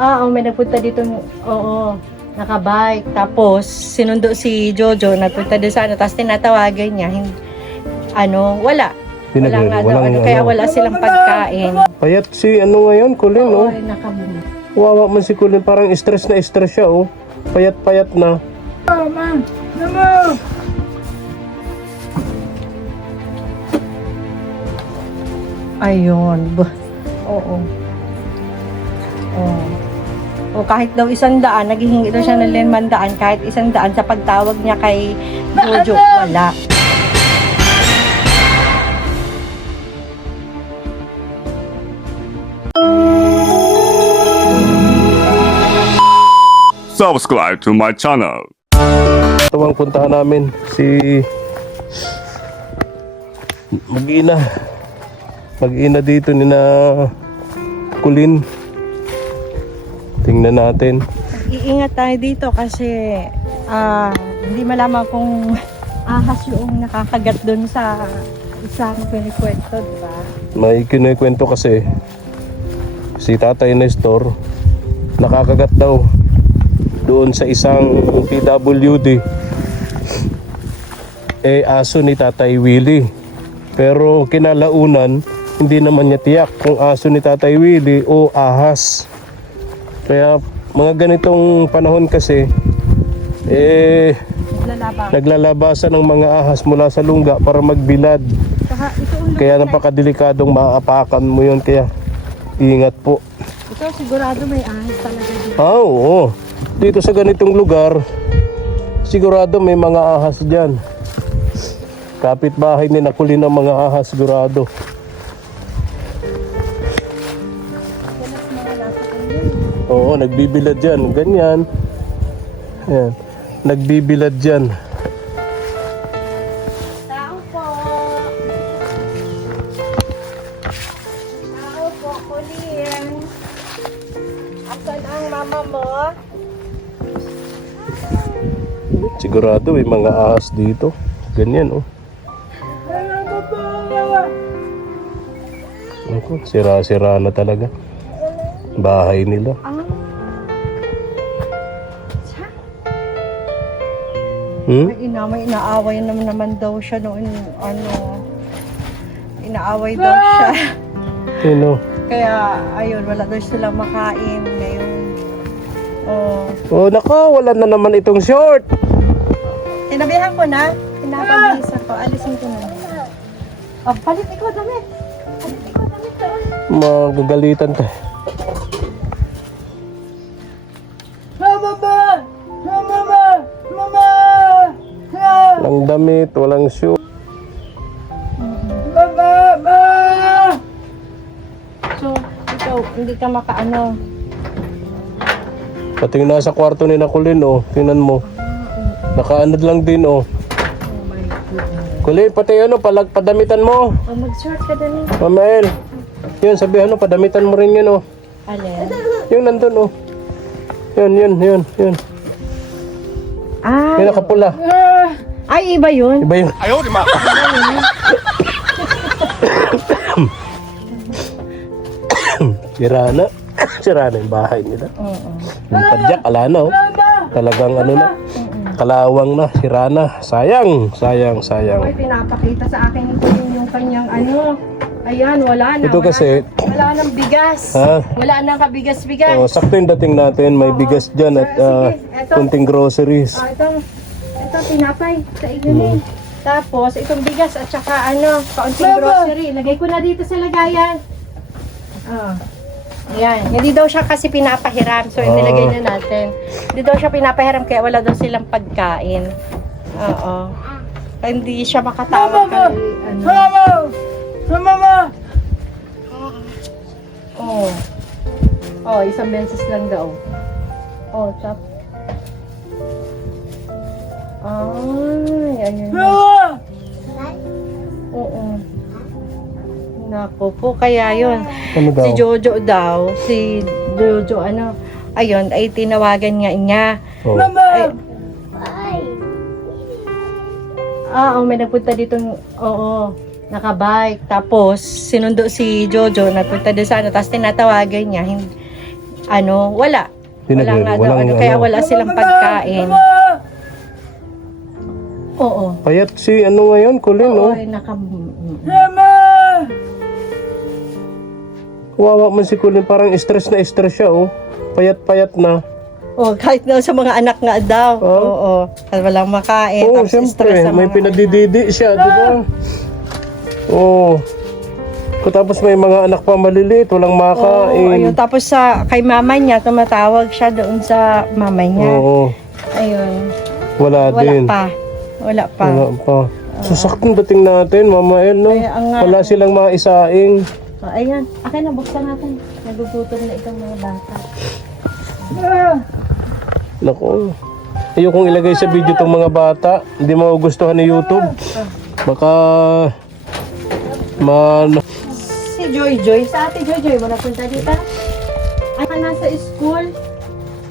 May nagpunta dito, oo, nakabike. Tapos, sinundo si Jojo, nagpunta doon sa ano, tapos tinatawagan niya, wala. Wala nga daw, kaya wala silang pagkain. Payat si ngayon, Kulin, Oo, nakabunga. Wawa man si Kulin, parang stress na stress siya, Payat-payat na. Ayun. Oo. O kahit daw 100, naghihingi daw siya ng 500, kahit 100 sa pagtawag niya kay Jojo, wala. Subscribe to my channel. Tuwang puntahan namin si mag-ina dito ni na Kulin. Tingnan natin. Iingat tayo dito kasi hindi malaman kung ahas yung nakakagat doon sa isang pinikwento, diba? May kinikwento kasi si Tatay Nestor nakakagat daw doon sa isang PWD aso ni Tatay Willie, pero kinalaunan hindi naman niya tiyak kung aso ni Tatay Willie o ahas. Kaya mga ganitong panahon kasi naglalabasan ng mga ahas mula sa lungga para magbilad. Kaya napakadelikadong maapakan mo yun, kaya ingat po. Ito sigurado may ahas talaga dito. Oo. Dito sa ganitong lugar, sigurado may mga ahas dyan. Kapitbahay ni Kulin ng mga ahas, sigurado. Oo, nagbibilad dyan. Ganyan. Ayan. Nagbibilad dyan. Tao po. Tao po, Kulin. Asan ang mama mo? Sigurado may mga ahas dito. Ganyan, Ako, sira-sira na talaga bahay nila. May inaaway naman daw siya noon, inaaway daw siya. Kaya, ayun, wala daw silang makain ngayon. Nako, wala na naman itong short. Tinabihan ko na. Pinapabilisan ko. Alisin ko na. Palit ikaw damit. Magagalitan ka. Walang damit, walang shoe. So, ikaw, hindi ka makaano. Pati yung nasa kwarto ni Kulin, tingnan mo. Nakaanad lang din, Oh my goodness. Kulin, pati padamitan mo. Mag-short ka din. Mamael. Yun, sabihan padamitan mo rin yun, Alin? Yung nandun, Yun. Yung nakapula. Ay, iba yun. Iba yun. Ayaw, di ma. Sira na yung bahay nila. Yung padyak, ala na, Talagang kalawang na, sira na. Sayang. Ay, pinapakita sa akin yung kanyang Ayan, wala na. Ito kasi, wala nang bigas. Wala nang kabigas-bigas. sakto yung dating natin. May bigas dyan at kunting groceries. Ito tinapay sa inyo Tapos, itong bigas at saka kaunting grocery. Lagay ko na dito sa lagayan. Ayan. Hindi daw siya kasi pinapahiram. So, nilagay na natin. Hindi daw siya pinapahiram kaya wala daw silang pagkain. Oo. Hindi siya makatawag. Mama! Isang beses lang daw. Tap. Ay, ayun. Oo. Naku po, kaya yun. Ano daw? Si Jojo daw, ayun, ay tinawagan niya. Mama! May nagpunta dito, nakabike. Tapos, sinundo si Jojo, nagpunta doon sa tapos tinatawagan niya, ano, wala. Walang kaya wala silang pagkain. Oo. Payat si ano ngayon, Colin, Oo, oh. ay Kawawa man si Colin, parang stress na stress siya, oh. Payat-payat na. Oh, kahit na sa mga anak nga daw. Oo. At walang makain. Oo, tapos siyempre, stress sa may mga pinadididi siya, di ba? Oo. Tapos may mga anak pa maliliit, walang Oo, makain. ayun. Tapos kay mama niya, tumatawag siya doon sa mama niya. Oo. Ayun. Wala din. Wala pa. Wala pa. Sasaktong dating natin, Mama El, no? Kaya nga. Wala silang mga isaing. Oh, ayan. Akin na, buksan natin. Nagugutom na itong mga bata. Naku. Ayokong ilagay sa video tong mga bata. Hindi magugustuhan ni YouTube. Baka... Si Joy. Sa ate Joy mo napunta dito? Ay, ka nasa school?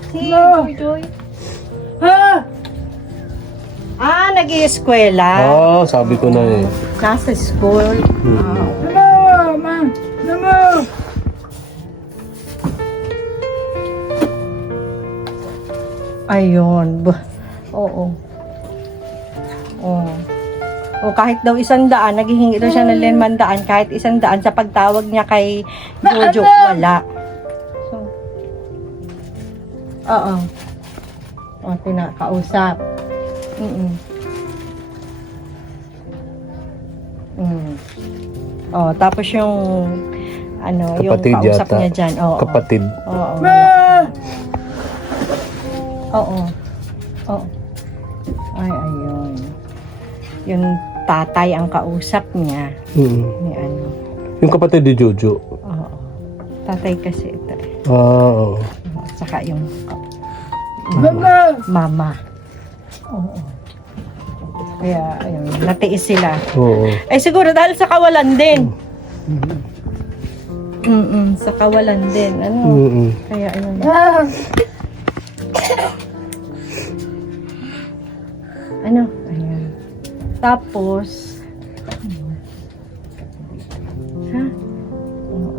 Si Joy. Nag-i-eskwela. sabi ko na eh. Nasa school. Ayun. Oo. Oo. O kahit daw 100, naghihingi daw siya ng 500, kahit 100 sa pagtawag niya kay Jojo, wala. So, oo. O, tinakausap. O, tapos yung ano, Kapatid yung kausap yata. niya dyan. Oo. Kapatid. Oo. Oo. Oo. Ay, ayun. Yung tatay ang kausap niya. Ni ano. Yung kapatid ni Jojo. Oo. Tatay kasi ito. Oo. Saka yung mama. Oo. Kaya, ayun, natiis sila. Oo. Eh, siguro dahil sa kawalan din. Sa kawalan din. Ano? Kaya, ayun. Ano? Ayan. Tapos, ha? Oo.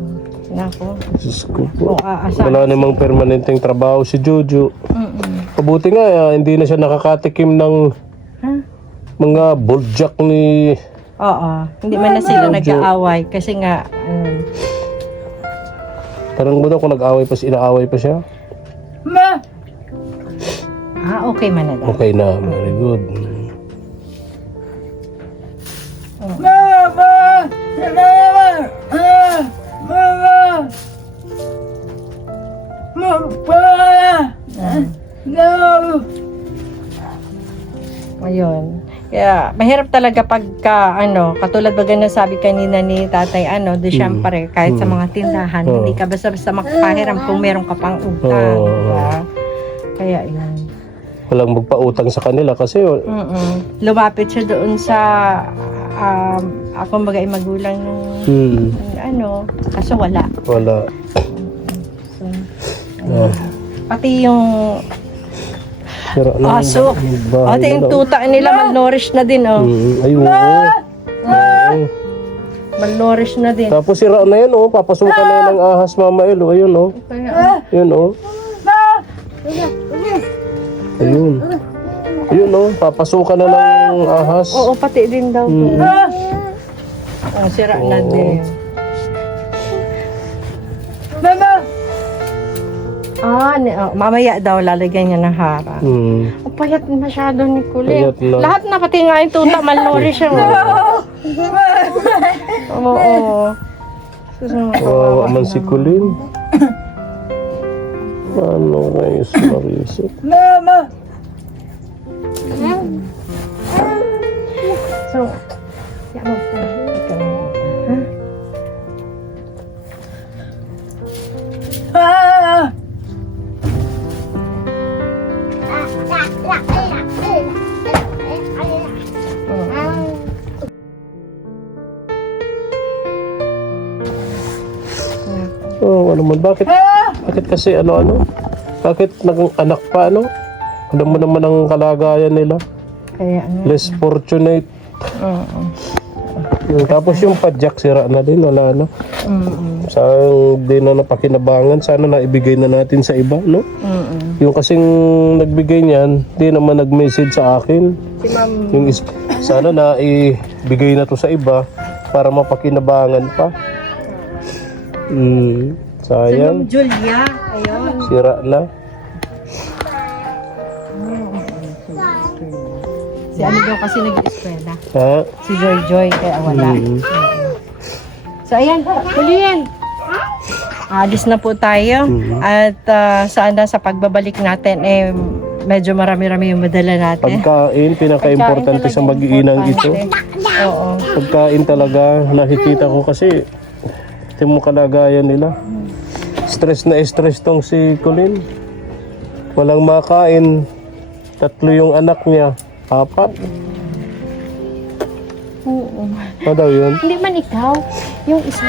Nako. Diyos ko po. O, aasahan. Wala namang permanenteng trabaho si Jojo. Pabuti nga, hindi na siya nakakatikim ng Ha? mga boljak ni... Oo. Hindi man na sila nag-aaway. Kasi nga, Parang mo daw kung nag-away pa, inaaway pa siya. okay man na daw. Okay na, very good. Ayun. Kaya, mahirap talaga pagka, katulad ba na sabi kanina ni tatay, di syempre, kahit sa mga tindahan, hindi ka basta-basta makapahiram kung meron ka pang utang. Diba? Kaya, yun. Walang magpautang sa kanila kasi Lumapit siya doon sa, ako bagay magulang ng, kaso wala. Wala. So, pati yung aso. Pati yung tuta nila, malnourished na din, Ayun. Malnourished na din. Tapos sira na yan, papasukan na yan ng ahas, Mama El, ayun, Kaya, Ayun, Ayun. Ayun, papasukan na ng ahas. oo, pati din daw. Sira na din. Mamaya daw lalagyan niya ng harang. Ang payat masyado ni Kulin. Payat na. Lahat na, pati nga yung tuta, malnourished siya. Oo. Kawawa man si Colin. Ano kayo sa Marisol? So, yan mo po. Ano man, bakit kasi bakit nag-anak pa, Alam mo naman ang kalagayan nila. Kaya Less fortunate. Tapos yung padjak sira na din, wala Sayang din na napakinabangan. Sana naibigay na natin sa iba, no? Yung kasing nagbigay niyan, di naman nag-message sa akin. Si Ma'am. Yung sana na ibigay na to sa iba para mapakinabangan pa. Si Ma'am Sayang. Julia. Ayun. Sira na. Si ano daw kasi nag-eskwela. Ha? Si Joy Joy, kaya wala. So ayan, huliin. Alis na po tayo. At sana sa pagbabalik natin, medyo marami-rami yung madala natin. Pagkain, pinaka-importante sa mag-iinang ito. Oo. Pagkain talaga, nakikita ko kasi yung kalagayan nila. Stress na stress tong si Colin. Walang makain. 3 yung anak niya. 4. Oo. Ano daw yun? Hindi man ikaw. Yung isa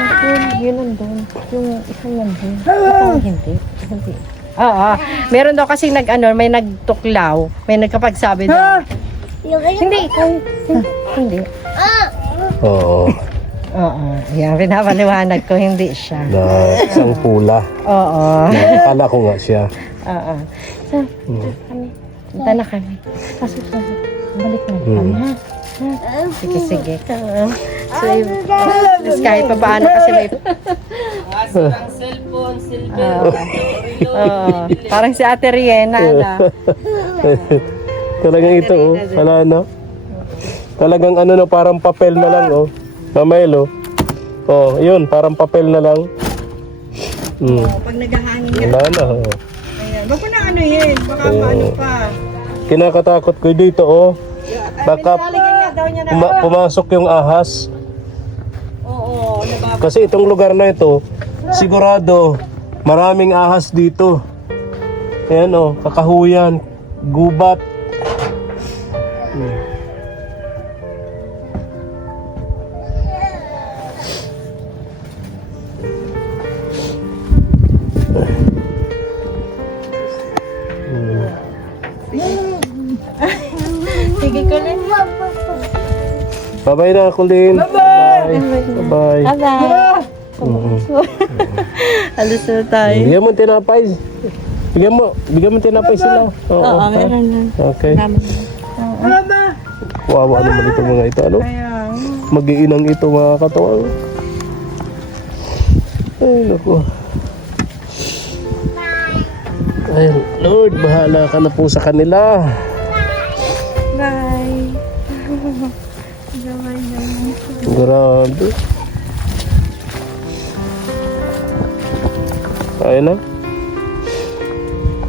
yun nandun. Yung isang nandun. Ikaw hindi. Hindi. Oo. Meron daw kasi may nagtuklaw. May nagkapagsabi daw. Hindi, ikaw. Hindi. Oo. Oo. Yan, pinapaliwanag ko. Hindi siya. Na isang pula. Oo. Kala ko nga siya. Oo. So, kami. Punta na kami. Pasok. Balik na kami, ha? Sige, sige. So, kahit pa paano kasi may... parang si Ate Riena, na. Talagang ito, oh. Wala na. Talagang ano na, parang papel na lang, oh. Mamelo. Oh, yun, parang papel na lang. Pag naghahangin ka. Wala na, oh. Ayan. Wag mo na ano yun. Baka paano pa. Kinakatakot ko dito, oh. Baka Lalagyan nga daw niya na. pumasok yung ahas. Oo, Kasi itong lugar na ito, sigurado, maraming ahas dito. Ayan, oh, kakahuyan, gubat. Sige ko lang. Bye-bye na, Colin. Bye-bye. Bye-bye. Bye-bye. Alis na tayo. Bigyan mo ng tinapay. Bigyan mo ng tinapay sila. Oo, meron na. Okay. Wawa naman ito mga ito, ano? Mag-iinang ito mga katawang. Ay, naku. Ay, Lord, bahala ka na po sa kanila. Bye. Grabe. Ayun na.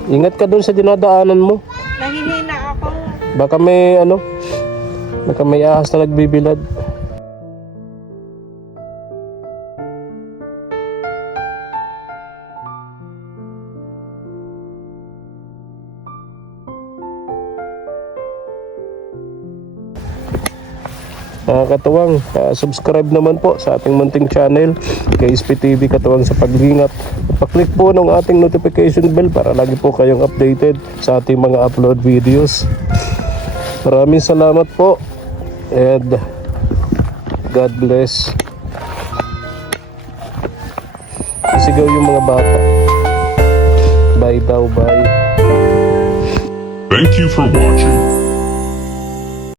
Ingat ka dun sa dinadaanan mo. Nahihina ako. Baka may ahas na nagbibilad. Mga katuwang, subscribe naman po sa ating munting channel, KSP TV Katuwang sa Pag-ingat. Pa-click po ng ating notification bell para lagi po kayong updated sa ating mga upload videos. Maraming salamat po and God bless. Isigaw yung mga bata. Bye daw, bye. Thank you for watching.